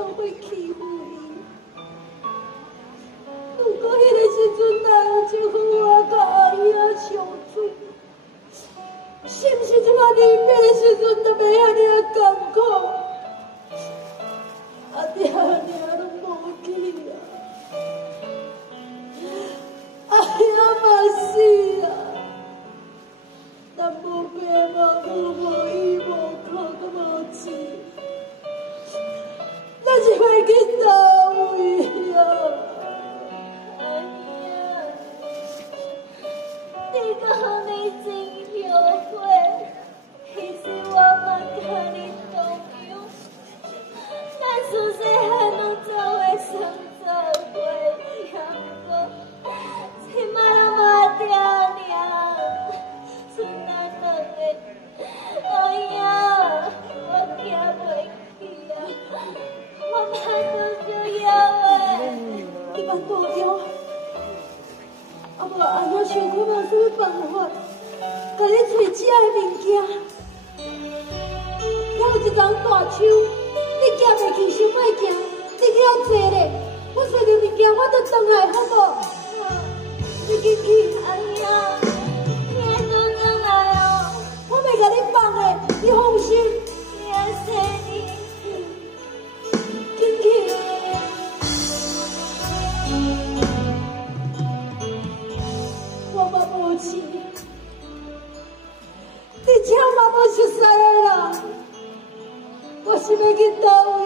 总会欺负伊。如果迄个时阵哪有一副我甲阿姨仔相处，是毋是即马离别的时阵都袂安尼啊艰苦？阿爹阿娘拢无去啊，阿姨仔嘛死啊！咱无爸无母无依无靠，阁无钱，咱是要去倒位啊？阿娘，你讲你真后悔，其实我嘛甲你同样，咱自细汉拢做伙相做伙，也不过即马拢无定尔，剩咱两个。阿娘，我行袂去啊，我盼到就要的。你万大了，啊无阿娘想看嘛什么办法，甲你找食的物件。还有一丛大树，你行袂去，想要行，你去遐坐咧，我找着物件，我就转来，好无？你紧去。阿娘，你会转转来哦，我袂甲你放的，你放心。谢谢你。紧去。我嘛无钱，你这嘛无熟悉的人，我是要去倒位，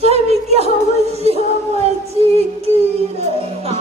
找物件互阮小妹自己咧。好。